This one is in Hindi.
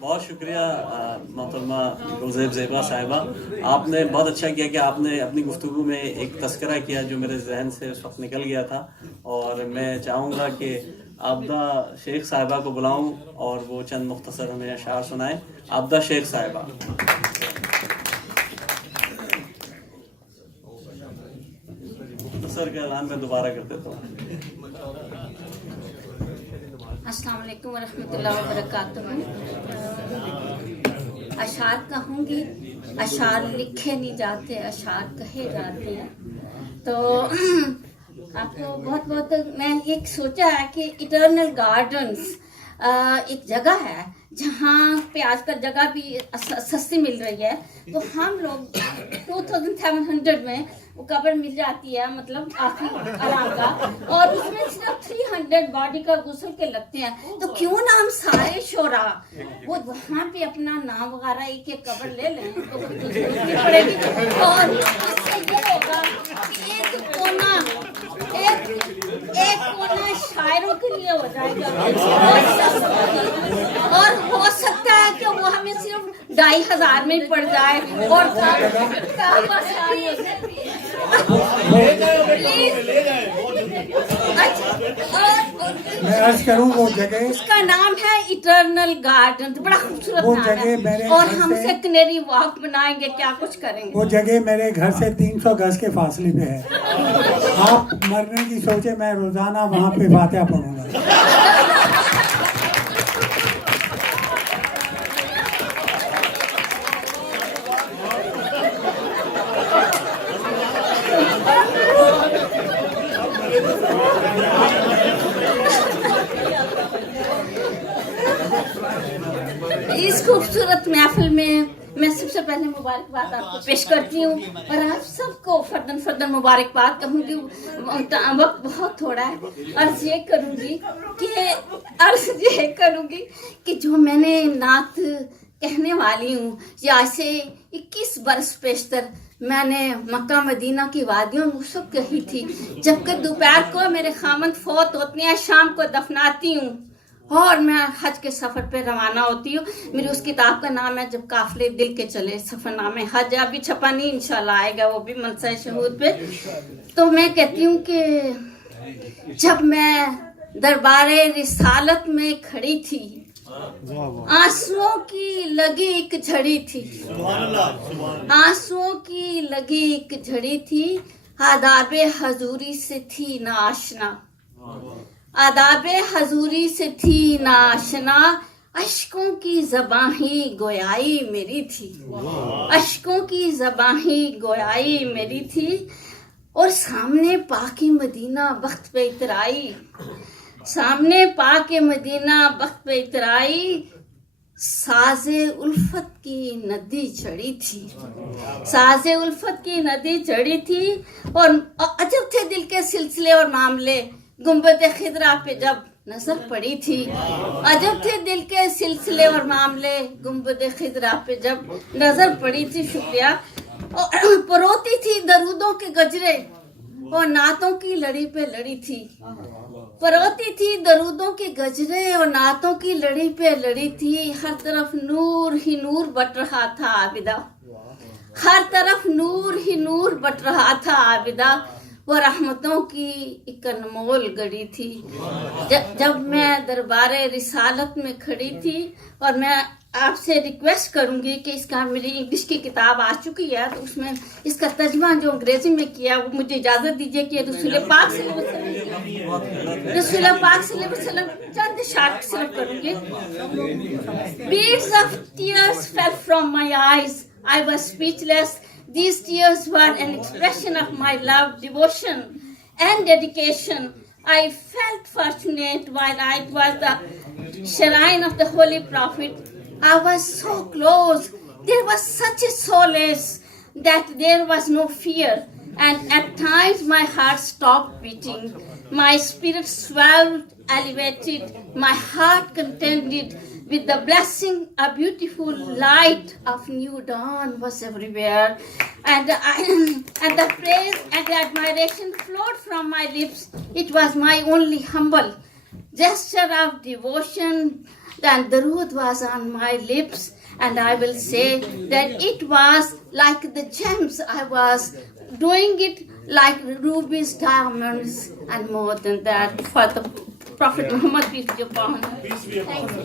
बहुत शुक्रिया मोहतरमा गुज़ैब ज़ेबा साहिबा, आपने बहुत अच्छा किया कि आपने अपनी गुफ्तगू में एक तस्करा किया जो मेरे जहन से उस वक्त निकल गया था। और मैं चाहूँगा कि आबदा शेख साहिबा को बुलाऊं और वो चंद मुख्तसर हमें अशार सुनाएं। आबदा शेख साहिबा। मुख्तसर का ऐलान मैं दोबारा कर देता हूँ। अस्सलाम वालेकुम वरहमतुल्लाहि वबरकातुहू। अशार कहूँगी, अशार लिखे नहीं जाते, अशार कहे जाते हैं। तो आपको बहुत बहुत मैं एक सोचा है कि इटर्नल गार्डन्स एक जगह है जहाँ पे आजकल जगह भी सस्ती मिल रही है। तो हम लोग 2700 में वो कबर मिल जाती है, मतलब काफी आराम का, और उसमें सिर्फ 300 बॉडी का गुस्ल के लगते हैं। तो क्यों ना हम सारे शोरा वो वहाँ पे अपना नाम वगैरह एक एक कबर ले लें तो जरूरत नहीं पड़ेगी। और इससे ये होगा कि एक कोना शायरों के लिए हो जाएगा, और हो सकता है कि वो हमें सिर्फ 2500 में पड़ जाए। और मैं अर्ज करूं वो जगह, उसका नाम है इटर्नल गार्डन, बड़ा खूबसूरत वो नाम जगह है। और हमसे कनेरी वॉक बनाएंगे, क्या कुछ करेंगे। वो जगह मेरे घर से 300 गज के फासले पे है। आप मरने की सोचे, मैं रोजाना वहाँ पे फातिहा पढ़ूंगा। इस खूबसूरत महफिल में मैं सबसे पहले मुबारकबाद आपको पेश करती हूँ, और आप सबको फर्दन फर्दन मुबारकबाद कहूँगी। वक्त बहुत थोड़ा है। अर्ज ये करूँगी कि जो मैंने नात कहने वाली हूँ, ये आज से 21 बरस पेशतर मैंने मक्का मदीना की वादियों में उस वक्त कही थी जबकि दोपहर को मेरे खामन फौत होते हैं, शाम को दफनाती हूँ और मैं हज के सफर पे रवाना होती हूँ। मेरी उस किताब का नाम है जब काफिले दिल के चले, सफरनामे हज। अभी छपा नहीं, इंशाल्लाह आएगा वो भी मनसा शहूद पे। तो मैं कहती हूँ कि जब मैं दरबारे रिसालत में खड़ी थी, आंसुओं की लगी एक झड़ी थी, आंसुओं की लगी एक झड़ी थी, आदाबे हजूरी से थी ना आशना, आदाबे हजूरी से थी ना आशना, अश्कों की ज़बाही गोयाई मेरी थी, अश्कों की ज़बाही गोयाई मेरी थी। और सामने पाके मदीना वक्त पे इतराई, सामने पाके मदीना वक्त पे इतराई, साजे उल्फत की नदी चढ़ी थी, साजे उल्फत की नदी चढ़ी थी। और अजब थे दिल के सिलसिले और मामले, गुंबद खिदरा पे जब नजर पड़ी थी। अजब थे दिल के सिलसिले और मामले, गुंबद खिदरा पे जब नजर पड़ी थी। शुक्रिया। और परोती थी दरूदों के गजरे और नातों की लड़ी पे लड़ी थी, परोती थी दरूदों के गजरे और नातों की लड़ी पे लड़ी थी। हर तरफ नूर ही नूर बट रहा था आबिदा, हर तरफ नूर ही नूर बट रहा था आबिदा। वो रहमतों की एक अनमोल गढ़ी थी। जब मैं दरबारे रिसालत में खड़ी थी, और मैं आपसे रिक्वेस्ट करूंगी कि इसका मेरी इंग्लिश की किताब आ चुकी है, तो उसमें इसका तर्जमा जो अंग्रेजी में किया वो मुझे इजाजत दीजिए कि रसूल पाक सल्लल्लाहु अलैहि वसल्लम चंद शार्ट सिर्फ करूंगी। Beads of tears fell from my eyes. I was speechless. These tears were an expression of my love, devotion, and dedication. I felt fortunate while I was the shrine of the Holy Prophet. I was so close. There was such a solace that there was no fear. And at times my heart stopped beating. My spirit swelled, elevated. My heart contended with the blessing. A beautiful light of new dawn was everywhere. And the praise and the admiration flowed from my lips. It was my only humble gesture of devotion then Darood was on my lips, and I will say that it was like the gems. I was doing it like rubies, diamonds, and more than that for the Prophet Muhammad, peace be upon him. Thank you.